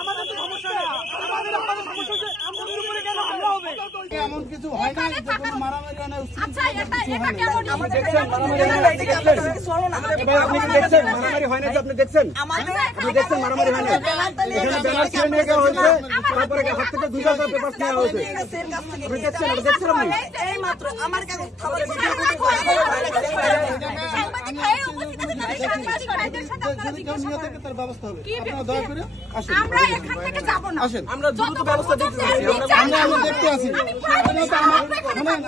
আমাদের তো সমস্যা না, আমাদের সমস্যা হচ্ছে আমাদের উপরে কেন হামলা হবে? এমন কিছু হয় না যে কোনো মারামারি হয় না। আচ্ছা এটা কেমন আপনি দেখছেন মারামারি হয় না যে আপনি দেখছেন? আপনি দেখছেন মারামারি হয় না? এখানে ব্যানার ছিঁড়ে নিয়ে যাওয়া হয়েছে, তারপরে হাত থেকে 2000 পেপার নেওয়া হয়েছে। আপনি দেখছেন? আপনি দেখছেন? আপনি এই মাত্র আমার কাছে খবর যদি কেউ নিয়ে থাকে তার ব্যবস্থা হবে। আপনারা দয়া করে আসুন, আমরা এখান থেকে যাব না। আসেন, আমরা দ্রুত ব্যবস্থা দেখতে আমরা দেখতে আসি।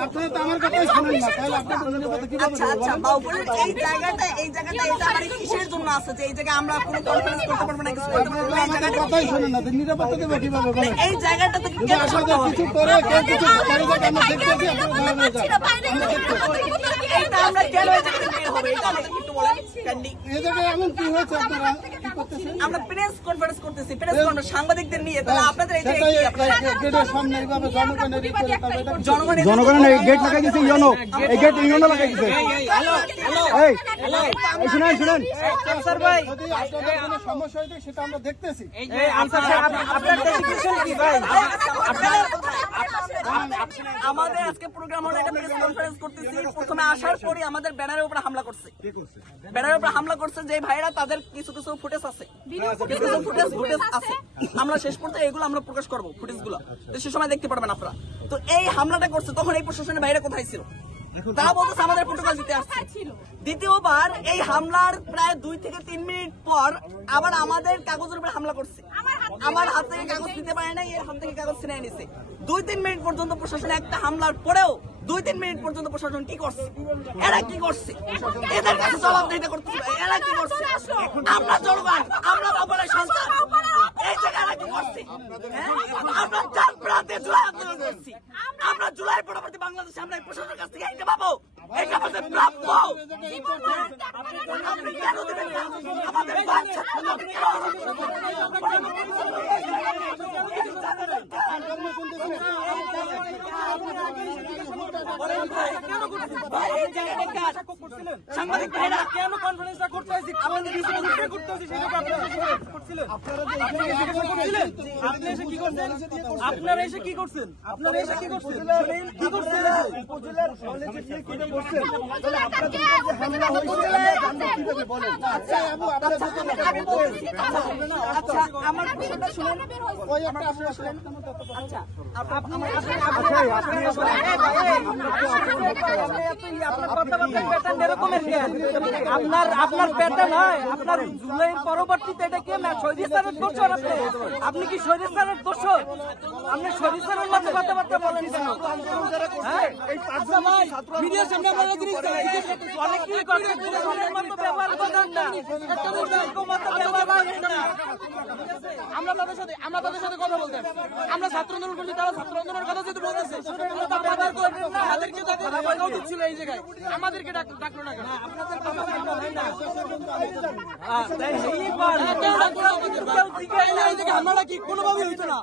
আপনারা তো আমার কথাই শোনেন না, তাহলে আপনাদের নিরাপত্তা কিভাবে আচ্ছা আচ্ছা বাউপুরের এই জায়গাটা এটা আবার কিসের জন্য আছে যে এই জায়গায় আমরা কোনো কনফারেন্স করতে পারবো না, কিছু করতে পারবো না? আমাদের কথাই শোনেন না, নিরাপত্তা দেবো কিভাবে বলেন? এই জায়গাটা থেকে যদি কেন আপনাদের কিছু করে কেউ কিছু করে যাক, আমরা দেখতে আসি, আপনারা দয়া করে যান। এইটা আমরা কেন এই জায়গাটা বের হবে এটা আমাকে একটু বলেন ক্যান্ডি। এই জায়গায় এমন কি হয়েছে আপনারা কি করতেছেন? আমরা প্রেস কনফারেন্স করতেছি, প্রেস কনফারেন্স সাংবাদিকদের নিয়ে, তাহলে আপনাদের এই জায়গায় কি আপনারা গেটের সামনে এইভাবে জনগণের ই করে তবে এটা জনগণের এই গেট লাগাই দিয়েছে ইউনো, এই গেট ইউনো লাগাই দিয়েছে। হ্যালো হ্যালো এই শুনেন শুনেন স্যার ভাই, যদি আপনাদের কোনো সমস্যা হয় সেটা আমরা দেখতেছি। এই যে আনসার সাহেব আপনার ডেসিগনেশন কি ভাই? আমাদের আজকে প্রোগ্রাম হলো একটা প্রেস কনফারেন্স করতেছি, প্রথমে আসার পরে আমাদের ব্যানারের উপরে হামলা করছে। ব্যানারের উপরে হামলা করছে যে ভাইরা, তাদের কিছু কিছু ফুটেজ আছে, ফুটেজ আছে। আমরা শেষ পর্যন্ত এগুলো আমরা প্রকাশ করবো, ফুটেজ গুলো তো সে সময় দেখতে পারবেন আপনারা। তো এই হামলাটা করছে তখন এই প্রশাসনের বাইরে কোথায় ছিল? তারা বলতেছে আমাদের প্রোটোকল দিতে আসছে। দ্বিতীয়বার এই হামলার প্রায় 2 থেকে 3 মিনিট পর আবার আমাদের কাগজের উপরে হামলা করছে। আমার হাত থেকে কাগজ দিতে পারে না, এর হাত থেকে কাগজ ছিনিয়ে নিছে। 2-3 মিনিট পর্যন্ত প্রশাসন একটা হামলার পরেও 2-3 মিনিট পর্যন্ত প্রশাসন কি করছে? এরা কি করছে? এদের কাছে জবাবদিহিতা করতে হবে। এরা কি করছে? আমরা জনগণ, আমরা বাবার সন্তান, এই জায়গায় এরা কি করছে? আমরা চার প্রান্তে জুলাই আন্দোলন করছি। আমরা জুলাই পরবর্তী বাংলাদেশে আমরা এই প্রশাসনের কাছ থেকে এটা পাবো, এটা আমাদের প্রাপ্য। আপনি কেন দেবেন না? আমাদের বাচ্চা সাংবাদিক ভাইরা কেন কনফারেন্সটা করতে হয়েছে? আমাদের কিছু করতে হয়েছে সেটা আপনারা করছিলেন। আপনি এসে কি করছেন? আপনারা এসে কি করছেন? আপনারা এসে কি করছেন? কি করছেন? উপজেলার কলেজে গিয়ে কি করছেন? তাহলে আপনাদের যে হামলা হয়েছে আমরা কিভাবে বলেন? আচ্ছা আপু আমি বলছি। আচ্ছা আমার বিষয়টা শুনুন। ওই একটা আসলে শুনেন। আচ্ছা আপনার প্যাটার্ন হয়, আপনার জুলাইয়ের পরবর্তীতে এটা কি শহীদ স্যারের দোষর? আপনি কি শহীদ স্যারের দোষর? আপনি শহীদ স্যারের মতো কথাবার্তা বলেন কেন? মিডিয়ার সামনে অনেক কি করছেন, ব্যবহার করেন না। আমরা তাদের সাথে কথা বলতেন, আমরা ছাত্র আন্দোলন করছি, তারা ছাত্র আন্দোলনের কথা যদি বলতেছে তাদেরকে ডাকা উচিত ছিল। এই জায়গায় আমাদেরকে ডাকলো না কেন? হামলাটা কি কোনোভাবেই হইতো না।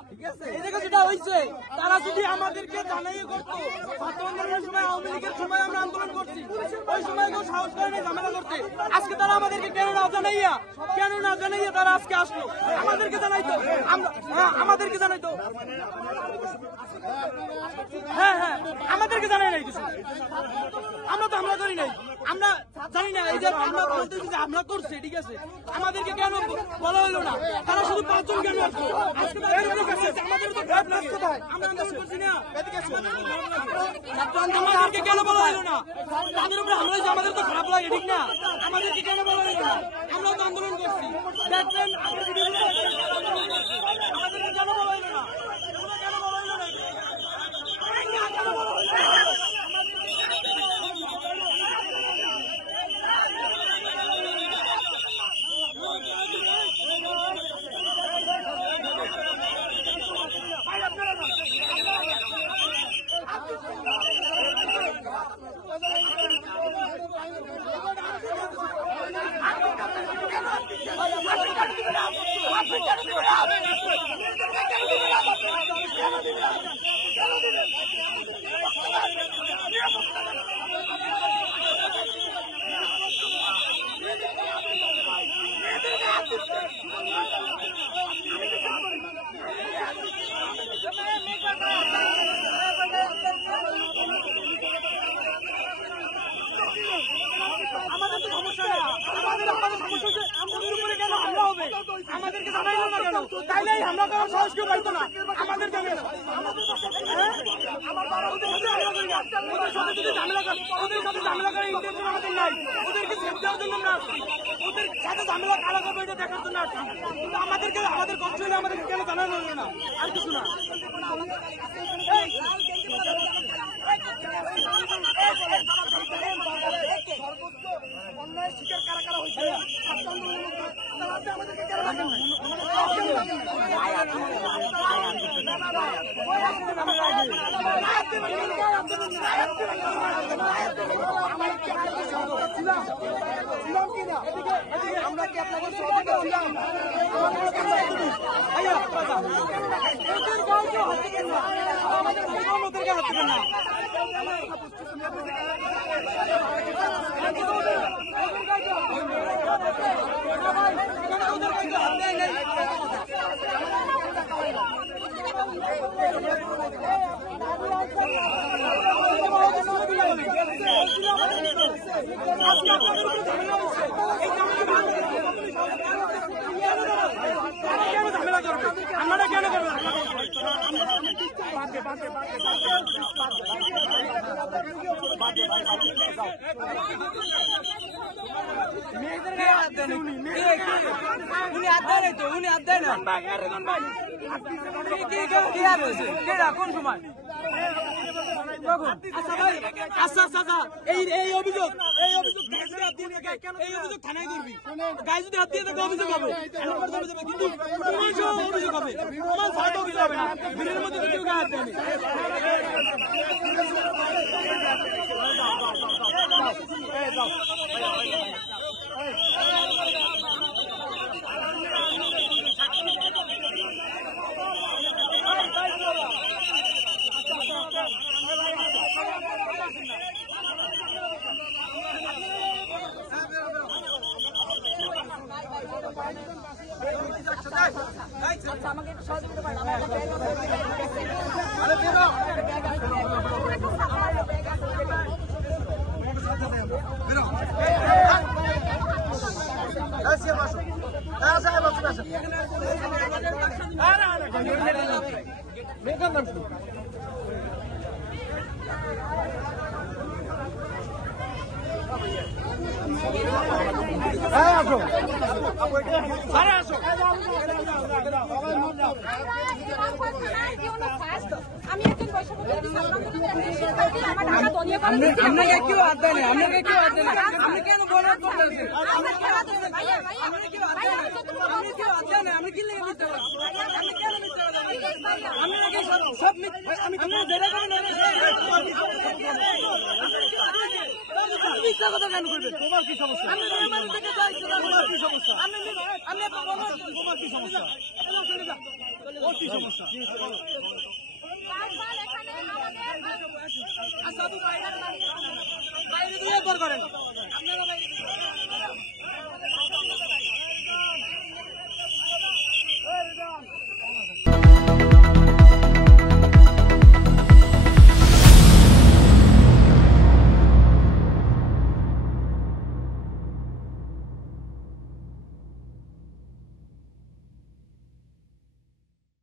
এই জায়গায় যেটা হয়েছে, তারা যদি আমাদেরকে জানাই করতো, ছাত্র আন্দোলনের সময় আওয়ামী লীগের সময় আমরা আন্দোলন করছি, ওই সময় কেউ সাহস করে নাই ঝামেলা করতে। আজকে তারা আমাদেরকে কেন না জানাইয়া তারা আজকে আসলো? আমাদেরকে জানাইতো, আমাদেরকে জানাইতো। হ্যাঁ আমাদেরকে জানাই নাই কিছু, আমরা তো হামলা করি নাই, আমরা জানি না। এই যে আমরা বলতেছি যে হামলা করছে, ঠিক আছে, আমাদেরকে কেন বলা হলো না? তারা শুধু 5 জন কেন আসলো? আজকে আমাদের তো খারাপ লাগছে ভাই, আমরা আন্দোলন করছি না, আমাদেরকে কেন বলা হলো না? তাদের উপরে হামলা হয়েছে, আমাদের তো খারাপ লাগে, ঠিক না? আমাদেরকে কেন বলা হলো না? আমরা তো আন্দোলন করছি, দেখবেন আমাদেরকে কেন বলা হলো না? সাহস কেউ পাইতো না আমাদের দেবে না। ওদের সাথে যদি ঝামেলা করে, ওদের সাথে ঝামেলা করে ইন্টেনশন আমাদের নাই। ওদেরকে সেফ দেওয়ার জন্য আমরা আসছি। ওদের সাথে ঝামেলা কারা করবে এটা দেখার জন্য আসছি। কিন্তু আমাদের কষ্ট হলে আমাদেরকে কেন জানানো হলো না? আর কিছু না। সর্বোচ্চ অন্যায় শিকার কারা কারা হয়েছে আমাদেরকে কেন রাখেন নাই? আমরা কি আপনাদের সহযোগিতা ছিলাম? আমাদের ওদেরকে হাত দিবেন না। আমরা কেন করবো? কোন সময় আচ্ছা এই অভিযোগ থানায় করবি। গায়ে যদি হাত দিয়ে থাকে অভিযোগ হবে, কিন্তু অভিযোগ হবে, প্রমাণ ছাড়া অভিযোগ হবে না। ভিড়ের মধ্যে কেউ গায়ে হাত দেয়নি। আমাকে একটু সহযোগিতা করেন। আমি একজন আপনাকে কেউ হাত দেয়নি, আপনাকে কেউ হাত দেয়নি। আপনি কেন বলার করতেছেন? আমি কি লেগে মিথ্যা বলছি? আপনি কেন মিথ্যা বলেন? আমি নাকি সব মিথ্যা কথা কেন করবেন? তোমার কি সমস্যা? আমি থেকে যাই, তোমার কি সমস্যা? আপনি তোমার কি সমস্যা? ওর কি সমস্যা? আচ্ছা, বাইরে করেন।